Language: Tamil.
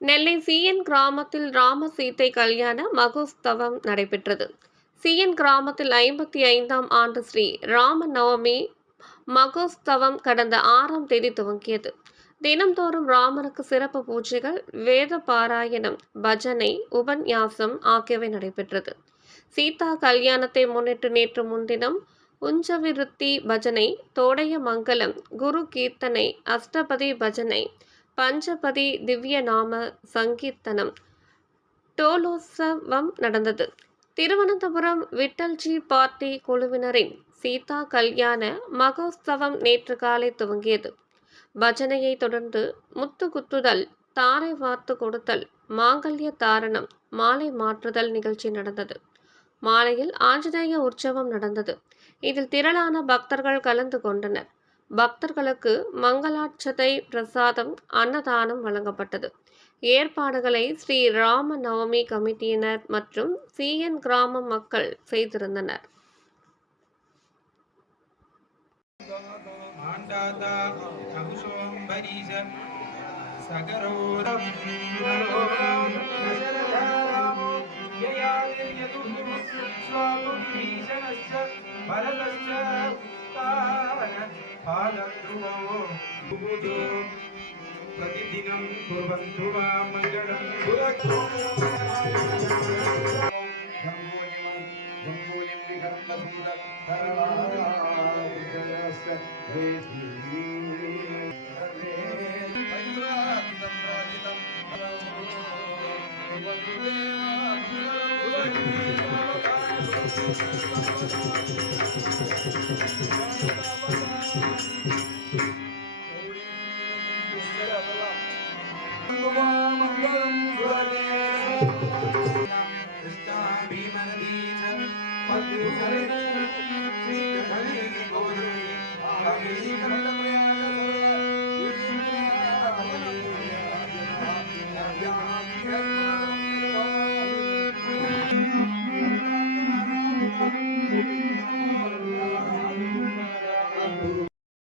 நெல்லை சிஎன் கிராமத்தில் ராம சீதை கல்யாண மகோத்சவம் நடைபெற்றது. சிஎன் கிராமத்தில் 55ஆம் ஆண்டு ஸ்ரீ ராம நவமி மகோத்சவம் கடந்த 6ஆம் தேதி துவங்கியது. தினம்தோறும் ராமருக்கு சிறப்பு பூஜைகள், வேத பாராயணம், பஜனை, உபன்யாசம் ஆகியவை நடைபெற்றது. சீதா கல்யாணத்தை முன்னிட்டு நேற்று முன்தினம் உஞ்சவிருத்தி பஜனை, தோடையமங்கலம் குரு கீர்த்தனை, அஷ்டபதி பஜனை, பஞ்சபதி திவ்ய நாம சங்கீர்த்தனம், டோலோத்சவம் நடந்தது. திருவனந்தபுரம் விட்டல்ஜி பார்ட்டி குழுவினரின் சீதா கல்யாண மகோத்சவம் நேற்று காலை துவங்கியது. பஜனையை தொடர்ந்து முத்து குத்துதல், தாரை வார்த்து கொடுத்தல், மாங்கல்ய தாரணம், மாலை மாற்றுதல் நிகழ்ச்சி நடந்தது. மாலையில் ஆஞ்சநேய உற்சவம் நடந்தது. இதில் திரளான பக்தர்கள் கலந்து கொண்டனர். பக்தர்களுக்கு மங்களாட்சதை பிரசாதம், அன்னதானம் வழங்கப்பட்டது. ஏற்பாடுகளை ஸ்ரீ ராம நவமி கமிட்டியினர் மற்றும் சிஎன் கிராம மக்கள் செய்திருந்தனர். प्रतिदिनं कुर्वन्तु वा मङ्गलं